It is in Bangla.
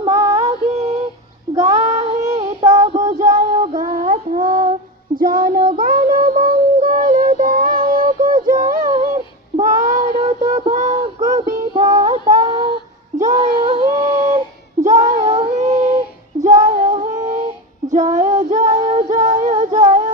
মাগে, গাহে তব জয় গাথা। জনগণ মঙ্গল দায়ক জয় হে ভারত ভাগ্য বিধাতা। জয় হে জয় হে জয় হে, জয় জয় জয় জয়